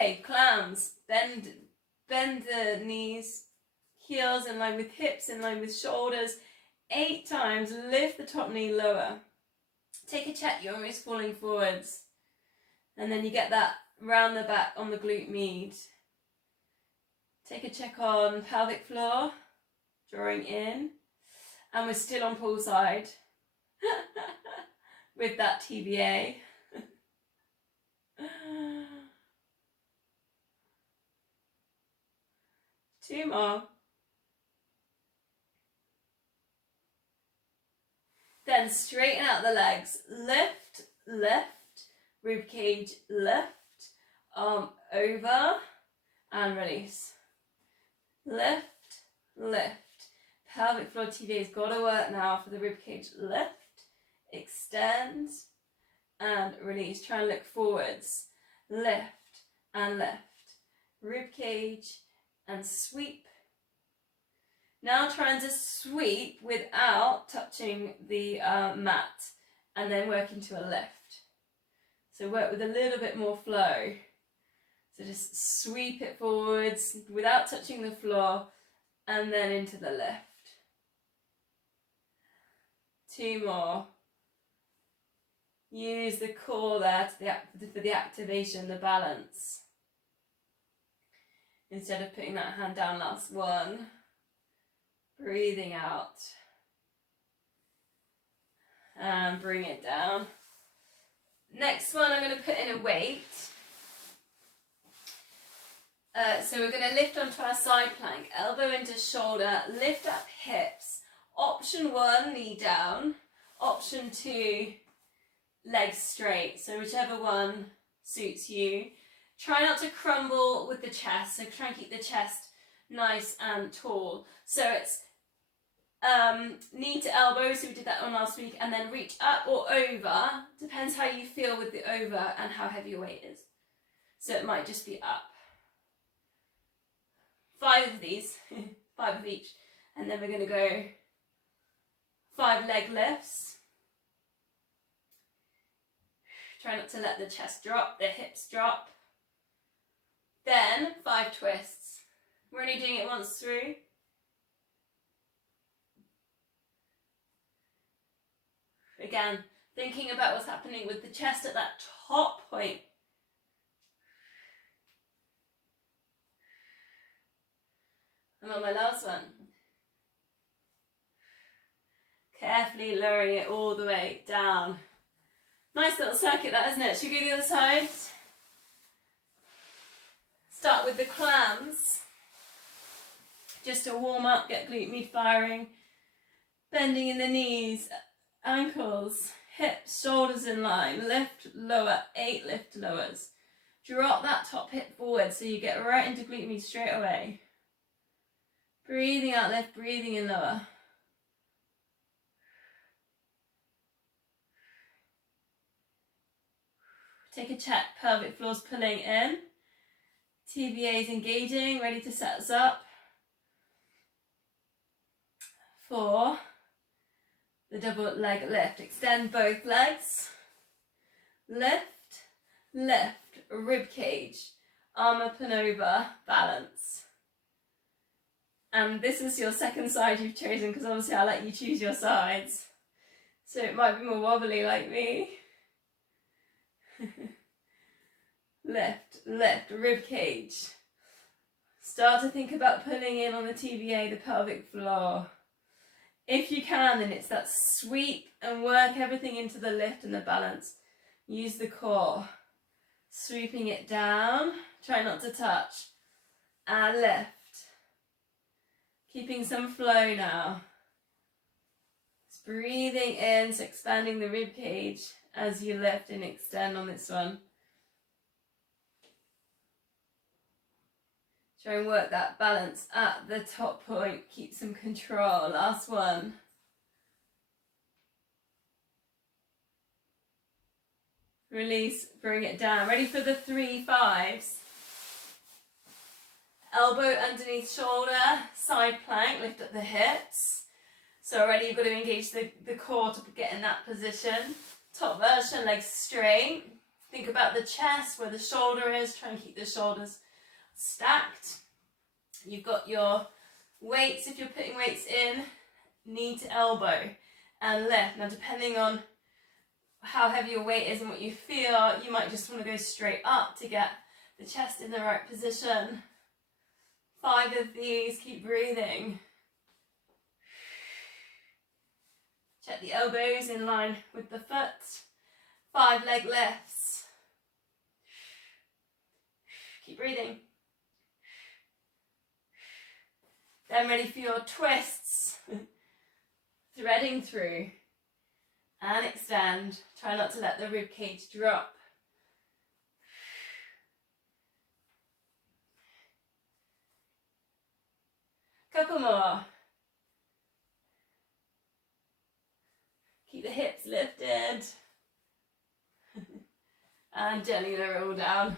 Okay, clams. Bend the knees, heels in line with hips, in line with shoulders. 8 times. Lift the top knee lower. Take a check, you're almost falling forwards. And then you get that round the back on the glute med. Take a check on pelvic floor, drawing in. And we're still on pull side with that TBA. 2 more. Then straighten out the legs. Lift, lift, rib cage, lift, arm over, and release. Lift, lift. Pelvic floor TBA's got to work now for the rib cage. Lift, extend, and release. Try and look forwards. Lift and lift. Rib cage and sweep. Now trying to sweep without touching the mat, and then work into a lift. So work with a little bit more flow. So just sweep it forwards without touching the floor, and then into the lift. 2 more. Use the core there for the activation, the balance. Instead of putting that hand down, last one. Breathing out. And bring it down. Next one, I'm going to put in a weight. So we're going to lift onto our side plank, elbow into shoulder, lift up hips. Option 1, knee down. Option 2, legs straight. So whichever one suits you. Try not to crumble with the chest. So try and keep the chest nice and tall. So it's knee to elbow, so we did that one last week, and then reach up or over. Depends how you feel with the over and how heavy your weight is. So it might just be up. 5 of these, 5 of each, and then we're going to go 5 leg lifts. Try not to let the chest drop, the hips drop. Then 5 twists. We're only doing it once through. Again, thinking about what's happening with the chest at that top point. I'm on my last one. Carefully lowering it all the way down. Nice little circuit that, isn't it? Should we go the other side? Start with the clams. Just to warm up, get glute med firing. Bending in the knees, ankles, hips, shoulders in line. Lift, lower, 8 lift lowers. Drop that top hip forward so you get right into glute med straight away. Breathing out, lift, breathing in, lower. Take a check, pelvic floor's pulling in. TBA is engaging, ready to set us up for the double leg lift. Extend both legs. Lift, lift, rib cage, arm up and over, balance. And this is your second side you've chosen, because obviously I'll let you choose your sides. So it might be more wobbly like me. Lift, lift, rib cage. Start to think about pulling in on the TBA, the pelvic floor. If you can, then it's that sweep and work everything into the lift and the balance. Use the core. Sweeping it down. Try not to touch. And lift. Keeping some flow now. Just breathing in, so expanding the rib cage as you lift and extend on this one. Try and work that balance at the top point. Keep some control. Last one. Release, bring it down. Ready for the 3 5s. Elbow underneath shoulder, side plank, lift up the hips. So already you've got to engage the core to get in that position. Top version, legs straight. Think about the chest, where the shoulder is. Try and keep the shoulders stacked. You've got your weights, if you're putting weights in, knee to elbow and lift. Now depending on how heavy your weight is and what you feel, you might just want to go straight up to get the chest in the right position. 5 of these, keep breathing. Check the elbows in line with the foot. 5 leg lifts. Keep breathing. Then ready for your twists. Threading through. And extend. Try not to let the rib cage drop. Couple more. Keep the hips lifted. And gently lower it all down.